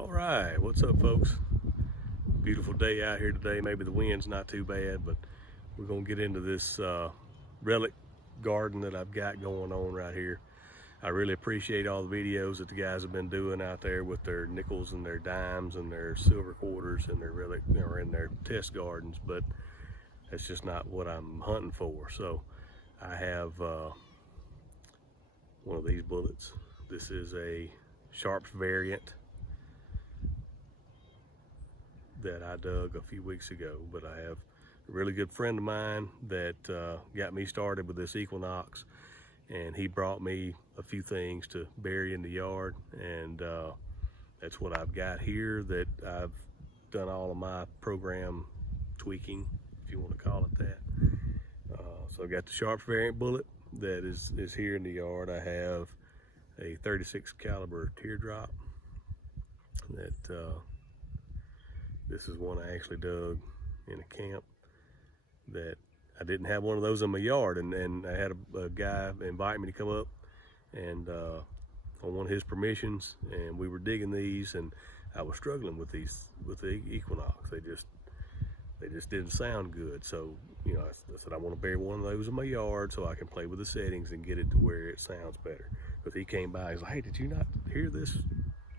All right, what's up, folks? Beautiful day out here today. Maybe the wind's not too bad, but we're gonna get into this relic garden that I've got going on right here. I really appreciate all the videos that the guys have been doing out there with their nickels and their dimes and their silver quarters and their relic, or in their test gardens, but that's just not what I'm hunting for. So I have one of these bullets. This is a Sharps variant that I dug a few weeks ago, but I have a really good friend of mine that got me started with this Equinox, and he brought me a few things to bury in the yard, and that's what I've got here that I've done all of my program tweaking, if you want to call it that. So I got the Sharps variant bullet that is here in the yard. I have a 36 caliber teardrop that this is one I actually dug in a camp that I didn't have one of those in my yard, and I had a guy invite me to come up and on one of his permissions, and we were digging these, and I was struggling with the Equinox. They just didn't sound good. So, you know, I said I want to bury one of those in my yard so I can play with the settings and get it to where it sounds better. But he came by, he's like, "Hey, did you not hear this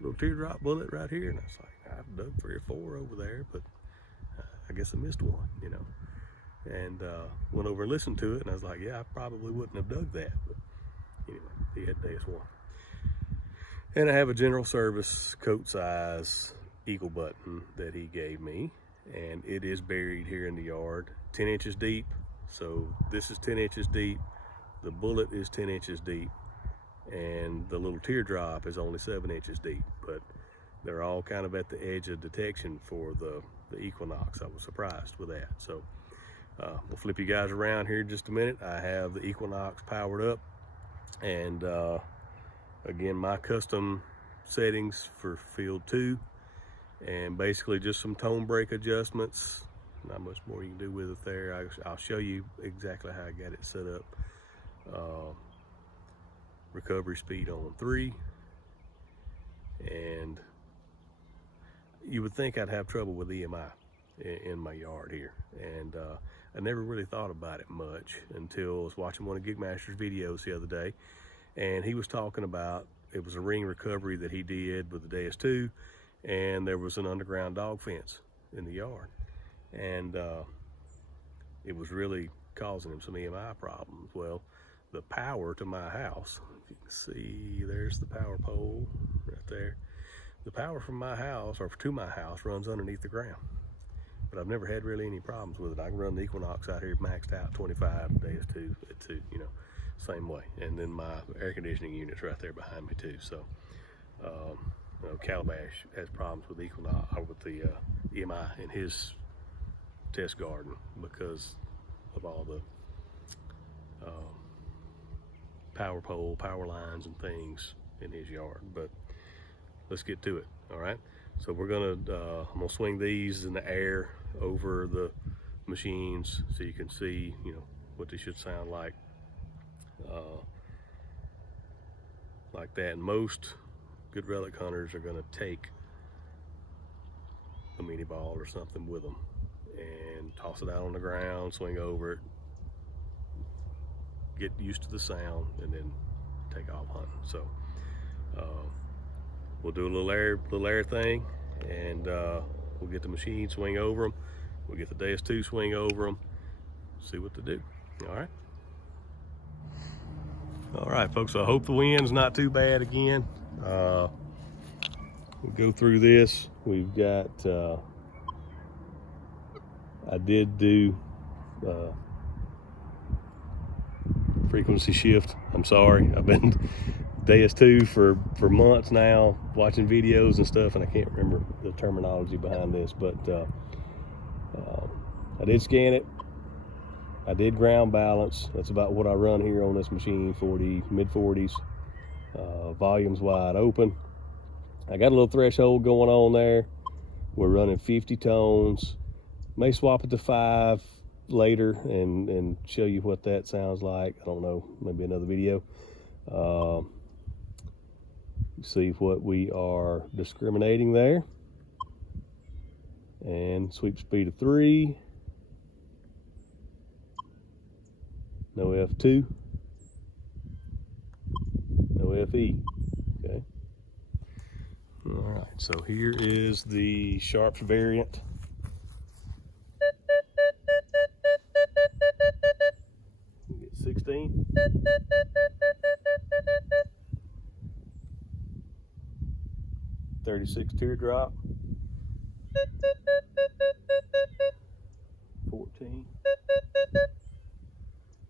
little teardrop bullet right here?" And I was like, "I've dug 3 or 4 over there, but I guess I missed one, you know." And went over and listened to it, and I was like, "Yeah, I probably wouldn't have dug that." But anyway, he had this one. And I have a general service coat size eagle button that he gave me, and it is buried here in the yard, 10 inches deep. So this is 10 inches deep, the bullet is 10 inches deep, and the little teardrop is only 7 inches deep. But they're all kind of at the edge of detection for the Equinox. I was surprised with that. So we'll flip you guys around here in just a minute. I have the Equinox powered up, and again, my custom settings for field 2, and basically just some tone break adjustments. Not much more you can do with it there. I'll show you exactly how I got it set up. Recovery speed on 3, and you would think I'd have trouble with EMI in my yard here, and I never really thought about it much until I was watching one of Gigmaster's videos the other day, and he was talking about, it was a ring recovery that he did with the Deus 2, and there was an underground dog fence in the yard, and it was really causing him some EMI problems. Well, the power to my house, if you can see, there's the power pole right there. The power from my house, or to my house, runs underneath the ground. But I've never had really any problems with it. I can run the Equinox out here maxed out 25, Deus 2 at 2, you know, same way. And then my air conditioning unit's right there behind me too. So, you know, Calabash has problems with Equinox, or with the EMI in his test garden because of all the power pole, power lines and things in his yard. But let's get to it. All right, so we're gonna I'm gonna swing these in the air over the machines so you can see, you know, what they should sound like that. And most good relic hunters are gonna take a mini ball or something with them and toss it out on the ground, swing over it, get used to the sound, and then take off hunting. So we'll do a little air thing, and we'll get the machine, swing over them. We'll get the Deus 2, swing over them, see what to do. All right, folks, so I hope the wind's not too bad again. We'll go through this. We've got, I did do frequency shift. I'm sorry, I've been Deus 2 for months now, watching videos and stuff, and I can't remember the terminology behind this, but I did scan it. I did ground balance. That's about what I run here on this machine, 40, mid-40s. Volume's wide open. I got a little threshold going on there. We're running 50 tones. May swap it to 5 later and show you what that sounds like. I don't know, maybe another video. You see what we are discriminating there. And sweep speed of 3. No F2. No FE. Okay. All right, so here is the Sharps variant. You get 16. .36 teardrop. 14.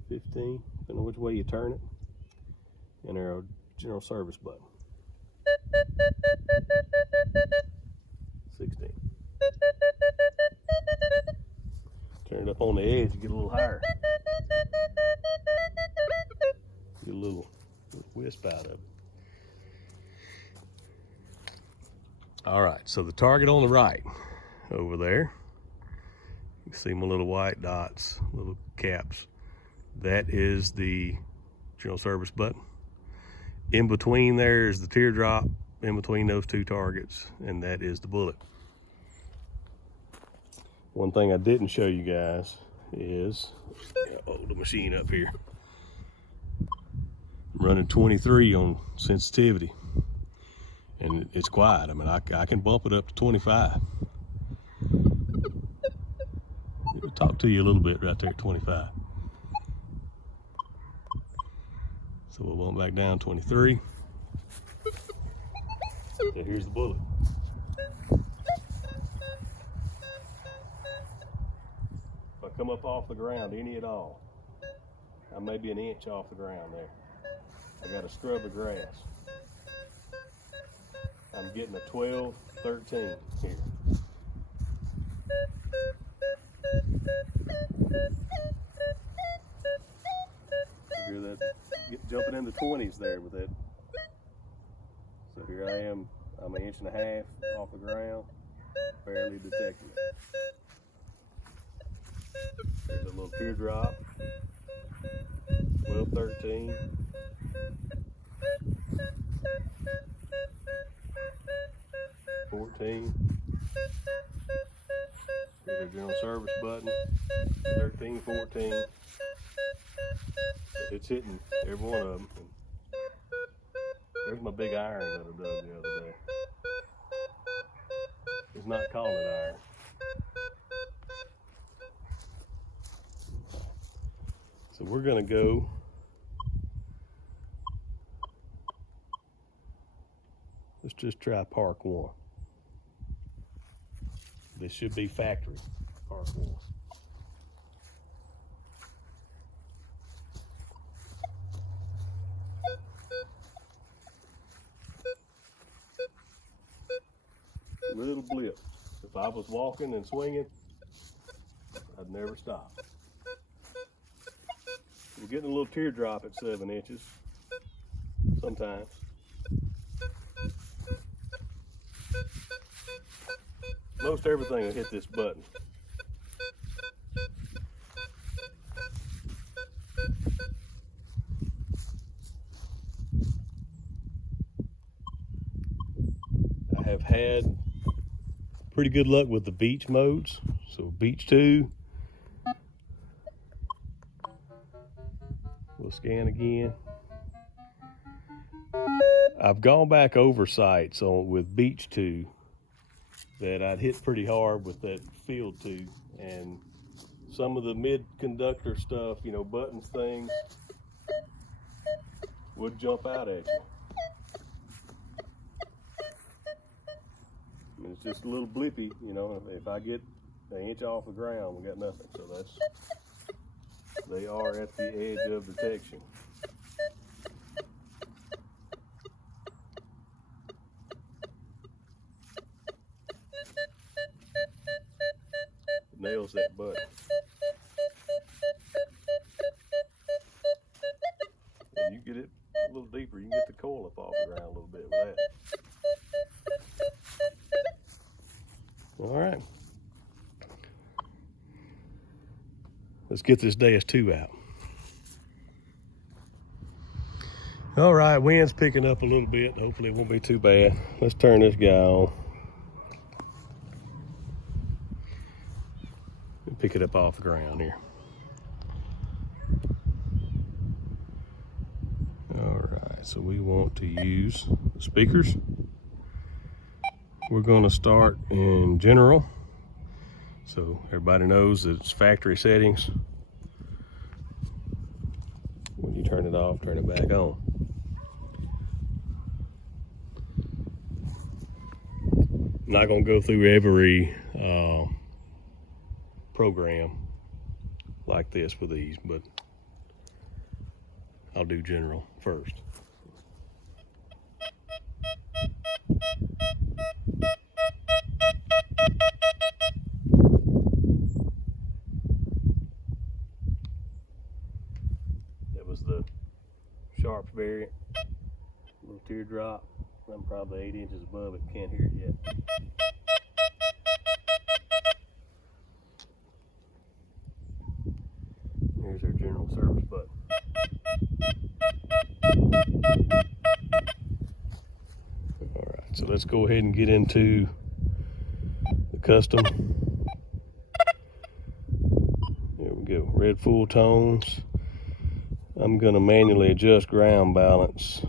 15, depending on which way you turn it. And our general service button. 16. Turn it up on the edge, get a little higher. Get a little wisp out of it. All right, so the target on the right over there, you see my little white dots, little caps. That is the general service button. In between there is the teardrop, in between those two targets, and that is the bullet. One thing I didn't show you guys is, hold the machine up here. I'm running 23 on sensitivity, and it's quiet. I mean, I can bump it up to 25. I'll talk to you a little bit right there at 25. So we'll bump back down 23. So here's the bullet. If I come up off the ground any at all, I may be an inch off the ground there. I got to scrub the grass. I'm getting a 12, 13 here. You hear that? Jumping in the 20s there with that. So here I am, I'm an inch and a half off the ground, barely detecting it. There's a little teardrop, 12, 13. 14. Here's our general service button, 13, 14. It's hitting every one of them. There's my big iron that I dug the other day. It's not calling it iron. So we're gonna go let's just try Park 1. This should be factory Park 1. Little blip. If I was walking and swinging, I'd never stop. We're getting a little teardrop at 7 inches sometimes. Most everything will hit this button. I have had pretty good luck with the beach modes. So beach 2. We'll scan again. I've gone back over sites with beach 2 that I'd hit pretty hard with that field 2, and some of the mid-conductor stuff, you know, buttons things, would jump out at you. I mean, it's just a little blippy, you know. If I get an inch off the ground, we got nothing. So they are at the edge of detection. Nails that button. And you get it a little deeper, you can get the coil up off the ground a little bit with that. All right. Let's get this DS2 out. All right, wind's picking up a little bit. Hopefully it won't be too bad. Let's turn this guy on. And pick it up off the ground here. All right, so we want to use the speakers. We're gonna start in general. So everybody knows that it's factory settings. When you turn it off, turn it back on. I'm not gonna go through every program like this with these, but I'll do general first. That was the Sharps variant, little teardrop. I'm probably 8 inches above it, can't hear it yet. Here's our general service button. All right, so let's go ahead and get into the custom. There we go, red full tones. I'm gonna manually adjust ground balance.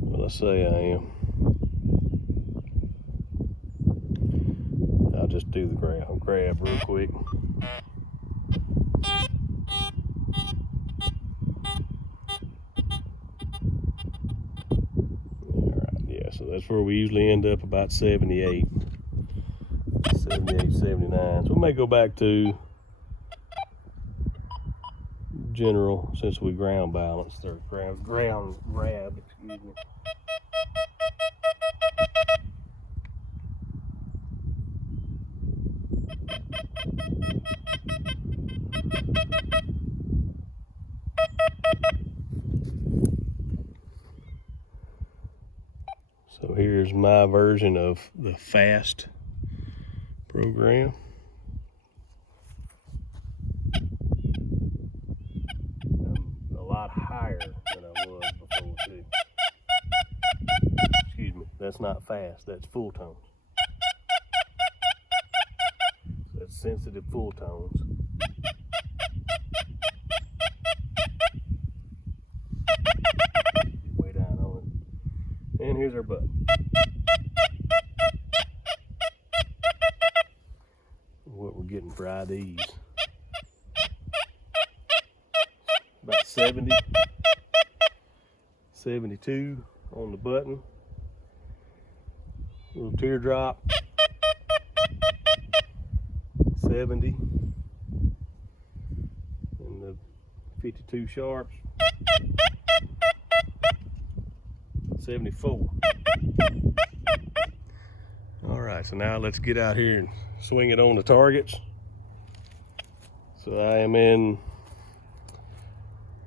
Well, I say I am. I'll just do the grab real quick. So that's where we usually end up, about 78, 79. So we may go back to general since we ground balanced, or ground grabbed, excuse me. So here's my version of the fast program. I'm a lot higher than I was before too. Excuse me, that's not fast, that's full tones. That's sensitive full tones. Way down on it. And here's our button. What we're getting for IDs. About 70, 72 on the button. Little teardrop. 70. And the 52 Sharps. 74. All right, so now let's get out here and swing it on the targets. So I am in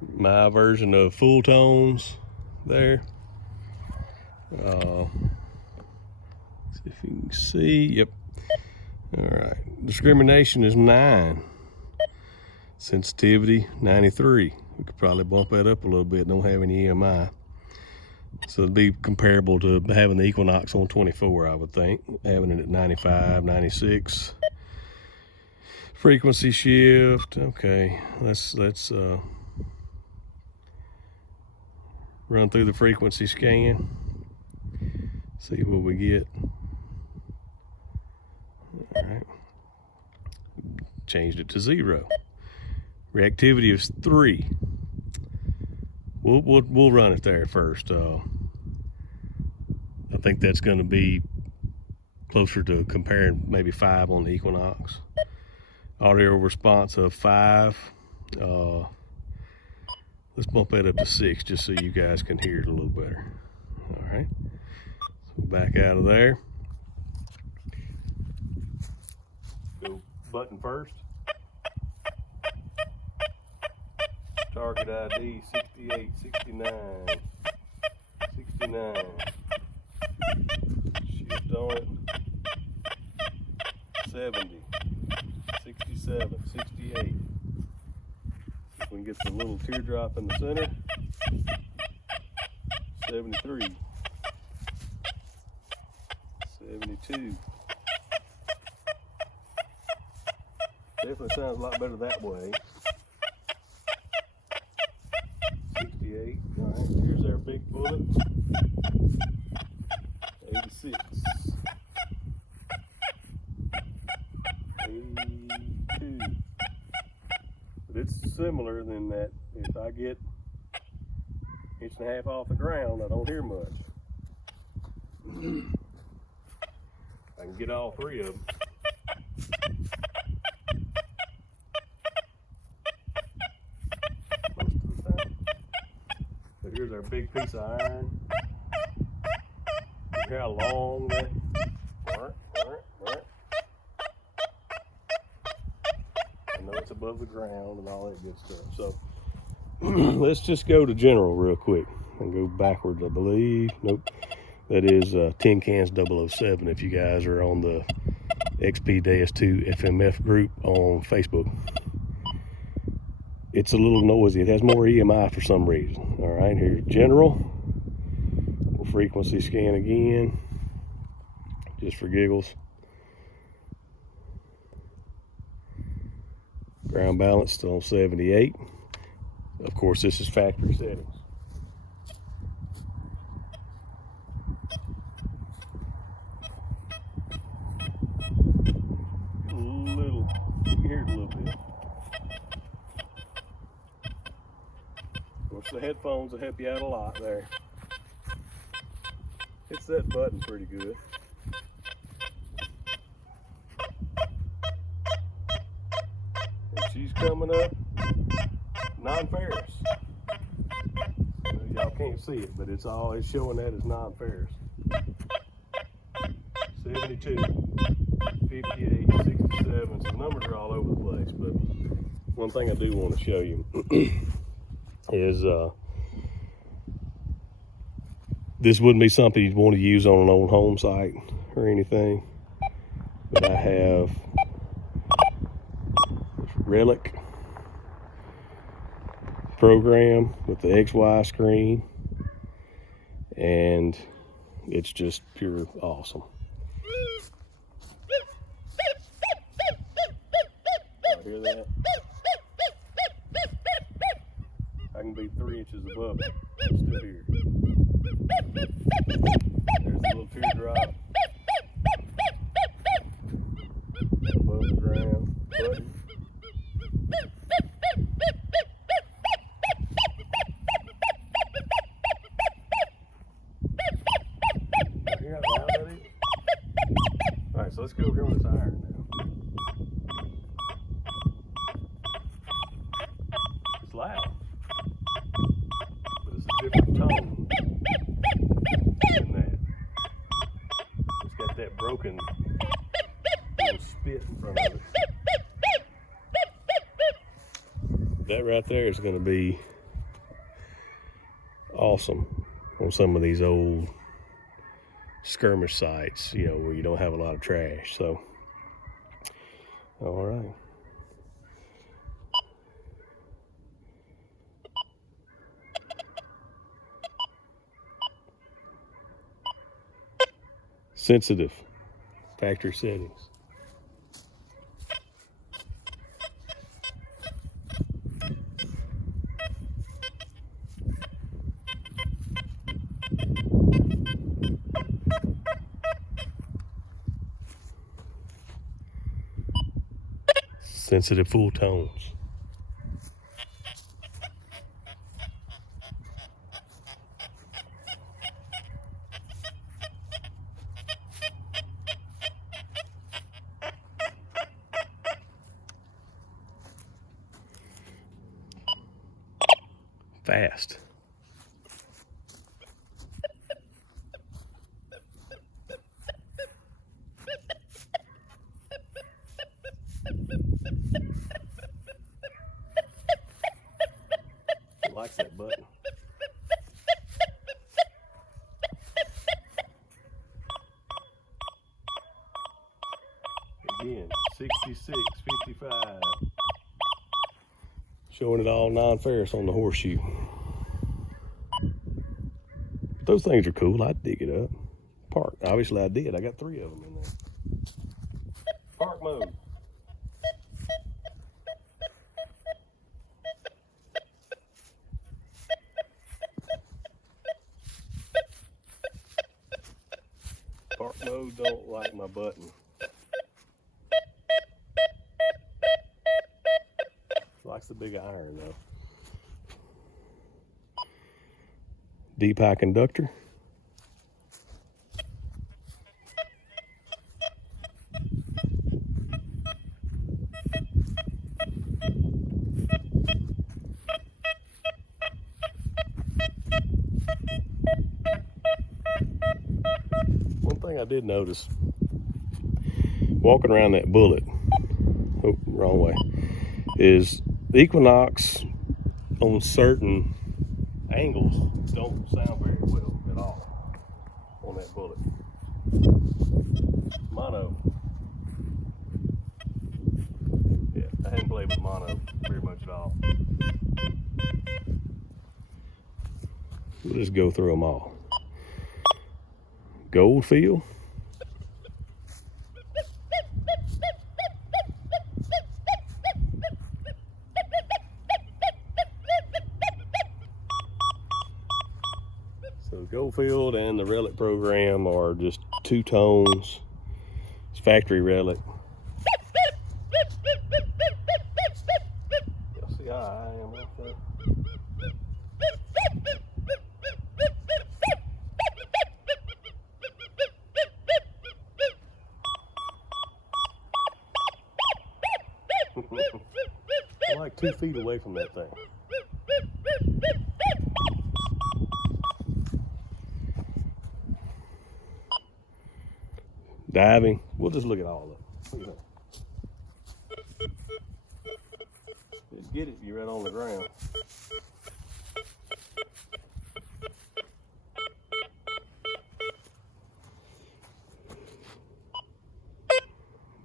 my version of full tones there. See if you can see. Yep. All right. Discrimination is 9. Sensitivity 93. We could probably bump that up a little bit. Don't have any EMI. So it'd be comparable to having the Equinox on 24, I would think. Having it at 95, 96. Frequency shift. Okay, let's run through the frequency scan. See what we get. All right. Changed it to 0. Reactivity is 3. We'll run it there first. I think that's going to be closer to comparing maybe 5 on the Equinox. Audio response of 5. Let's bump that up to 6 just so you guys can hear it a little better. All right. So back out of there. Go button first. Target ID 68, 69, 69. Shift on it. 70, 67, 68. If we can get the little teardrop in the center. 73, 72. Definitely sounds a lot better that way. 68. All right, here's our big bullet. 86. 82. But it's similar in that if I get 1.5 inches off the ground, I don't hear much. I can get all three of them. Most of the time. But here's our big piece of iron. Look how long that. I know it's above the ground and all that good stuff. So let's just go to general real quick and go backwards, I believe. Nope. That is Tin Cans 007 if you guys are on the XP-2 FMF group on Facebook. It's a little noisy. It has more EMI for some reason. All right, here's general. We'll frequency scan again, just for giggles. Ground balance still on 78. Of course, this is factory settings. You can hear it a little bit. Of course, the headphones will help you out a lot there. Hits that button pretty good. And she's coming up non-ferrous. Y'all can't see it, but it's showing that as non-ferrous. 72, 58, 67. So the numbers are all over the place, but one thing I do want to show you is this wouldn't be something you'd want to use on an old home site or anything, but I have this Relic program with the XY screen, and it's just pure awesome. Y'all hear that? I can be 3 inches above it and still hear it. There's a little teardrop above the ground button. Hear how loud that is? Alright, so let's go over here on this iron now. It's loud, but it's a different tone than that. It's got that broken little spit in front of it. That right there is going to be awesome on some of these old skirmish sites, you know, where you don't have a lot of trash. So, all right. Sensitive, factory settings. Sensitive full tones. Fast. Likes that button. Again, 66, 55. Showing it all non-ferrous on the horseshoe. those things are cool. I'd dig it up. Park. Obviously I did. I got 3 of them in there. Park mode. Park mode don't like my button. Likes the big iron though. Deep high conductor. One thing I did notice walking around that bullet, oh, wrong way, is the Equinox on certain angles don't sound very well at all on that bullet. Mono. Yeah, I hadn't played with mono very much at all. We'll just go through them all. Goldfield. So Goldfield and the Relic program are just 2 tones. It's factory Relic. You'll see how I am with that. I'm like 2 feet away from that thing. Diving, we'll just look at all of them. Just get it, you're right on the ground.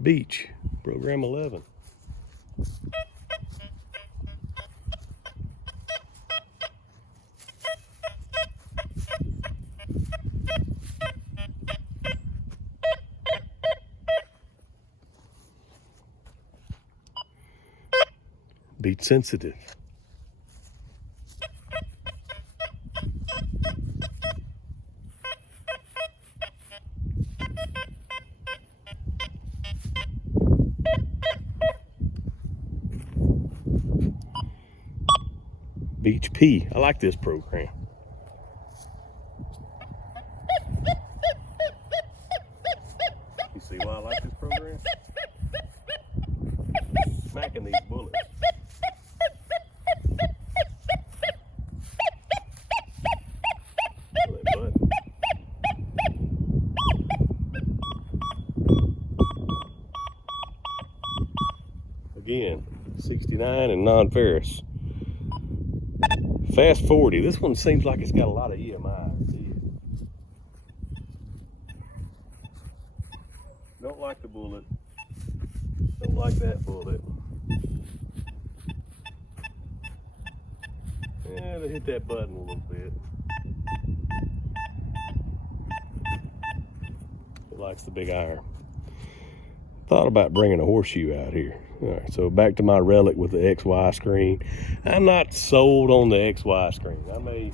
Beach, program 11. Beach sensitive. Beach P. I like this program. You see why I like this program? Smacking these bullets. Again, 69 and non-ferrous. Fast 40. This one seems like it's got a lot of EMI. See it? Don't like the bullet. Don't like that bullet. Yeah, they hit that button a little bit. It likes the big iron. Thought about bringing a horseshoe out here. All right, so back to my Relic with the XY screen. I'm not sold on the XY screen. I may.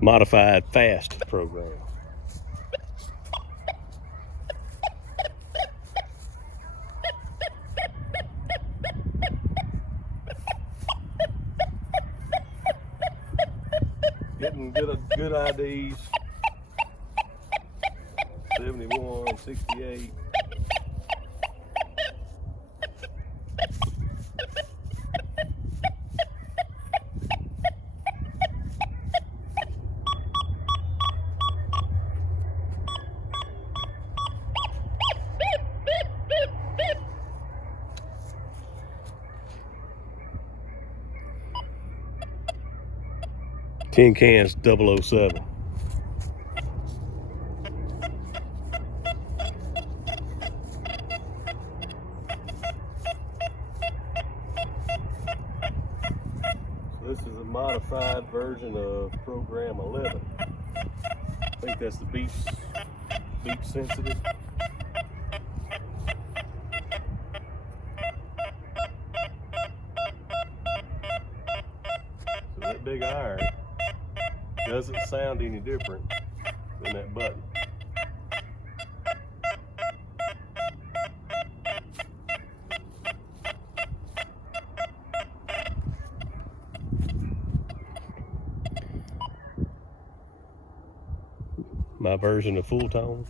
Modified fast program. Getting good IDs. 71, 68. Tin cans 007. modified version of program 11. I think that's the beach sensitive. So that big iron doesn't sound any different than that button. My version of full tones.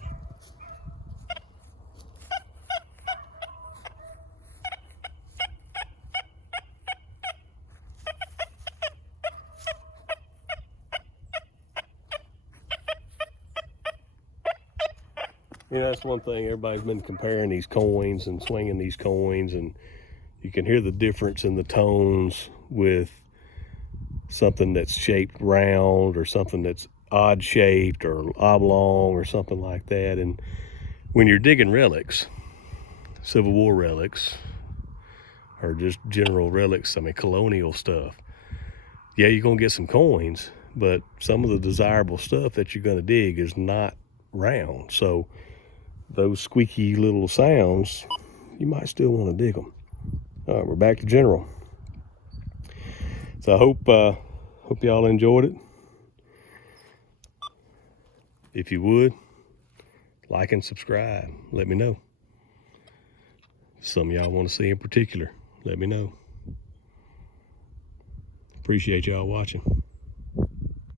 You know, that's one thing, everybody's been comparing these coins and swinging these coins, and you can hear the difference in the tones with something that's shaped round or something that's odd shaped or oblong or something like that. And when you're digging relics, Civil War relics, or just general relics, I mean colonial stuff, yeah, you're gonna get some coins, but some of the desirable stuff that you're gonna dig is not round. So those squeaky little sounds, you might still want to dig them. All right, we're back to general. So I hope y'all enjoyed it. If you would, like and subscribe. Let me know. Some of y'all want to see in particular, let me know. Appreciate y'all watching.